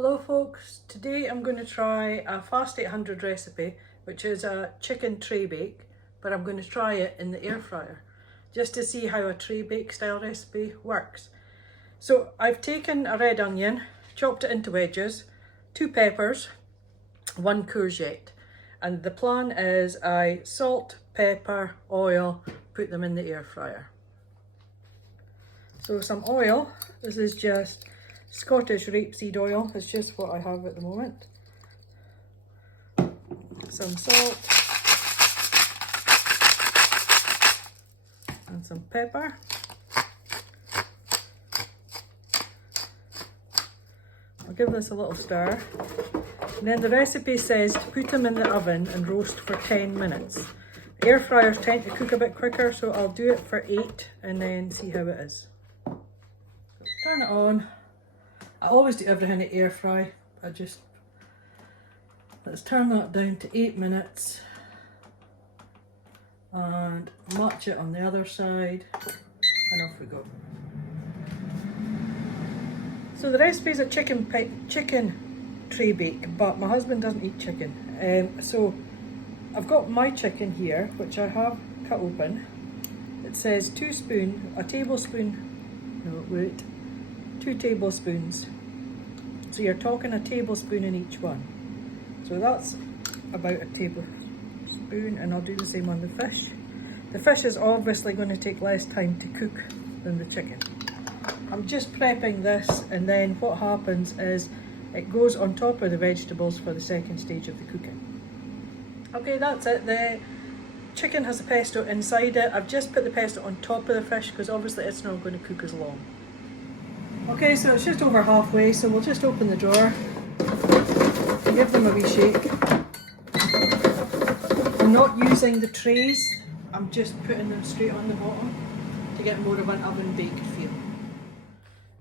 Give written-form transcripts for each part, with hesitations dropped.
Hello folks, today I'm going to try a Fast 800 recipe, which is a chicken tray bake, but I'm going to try it in the air fryer just to see how a tray bake style recipe works. So I've taken a red onion, chopped it into wedges, 2 peppers, 1 courgette, and the plan is I salt, pepper, oil, put them in the air fryer. So some oil, this is just Scottish rapeseed oil, it's just what I have at the moment. Some salt and some pepper. I'll give this a little stir. And then the recipe says to put them in the oven and roast for 10 minutes. Air fryers tend to cook a bit quicker, so I'll do it for 8 and then see how it is. So turn it on. I always do everything at air fry. Let's turn that down to 8 minutes and match it on the other side, and off we go. So the recipe is a chicken tray bake, but my husband doesn't eat chicken. So I've got my chicken here, which I have cut open. It says 2 tablespoons. So you're talking a tablespoon in each one. So that's about a tablespoon, and I'll do the same on the fish. The fish is obviously going to take less time to cook than the chicken. I'm just prepping this, and then what happens is it goes on top of the vegetables for the second stage of the cooking. Okay, that's it. The chicken has the pesto inside it. I've just put the pesto on top of the fish because obviously it's not going to cook as long. Okay, so it's just over halfway, so we'll just open the drawer and give them a wee shake. I'm not using the trays, I'm just putting them straight on the bottom to get more of an oven baked feel.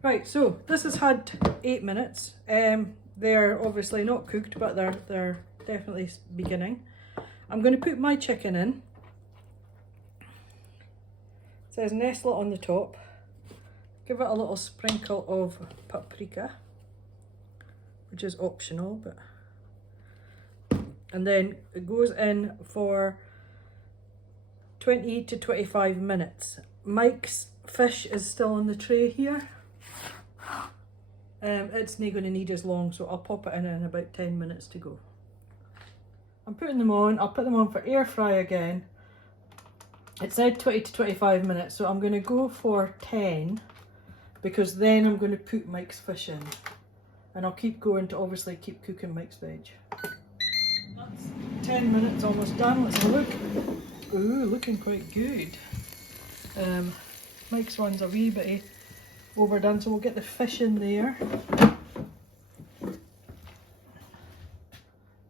Right, so this has had 8 minutes. They're obviously not cooked, but they're definitely beginning. I'm going to put my chicken in. It says Nestle on the top. Give it a little sprinkle of paprika, which is optional, and then it goes in for 20 to 25 minutes. Mike's fish is still on the tray here. It's not going to need as long, so I'll pop it in about 10 minutes to go. I'm putting them on. I'll put them on for air fry again. It said 20 to 25 minutes, so I'm going to go for 10. Because then I'm going to put Mike's fish in, and I'll keep going to obviously keep cooking Mike's veg. That's 10 minutes almost done. Let's have a look. Ooh, looking quite good. Mike's one's a wee bit overdone, so we'll get the fish in there.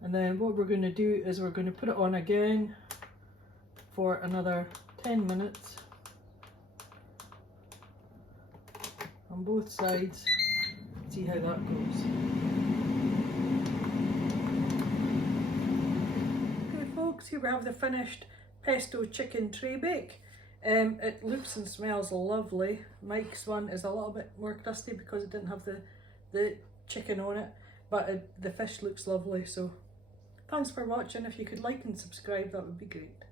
And then what we're going to do is we're going to put it on again for another 10 minutes. On both sides, see how that goes. Okay folks, here we have the finished pesto chicken tray bake. It looks and smells lovely. Mike's one is a little bit more crusty because it didn't have the chicken on it, but the fish looks lovely. So thanks for watching. If you could like and subscribe, that would be great.